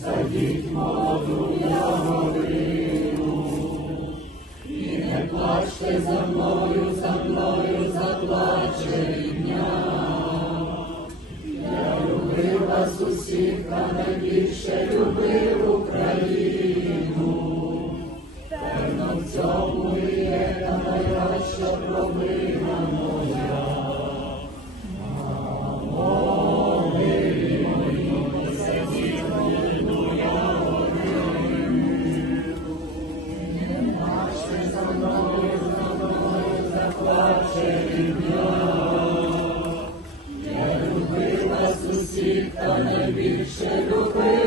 садіть молоду яворину. І не плачте за мною, за мною заплаче рідня. Я любив вас усіх, а найбільше любив Україну. Певно, в цьому є та найкраща Я любив вас усіх, та найбільше любив.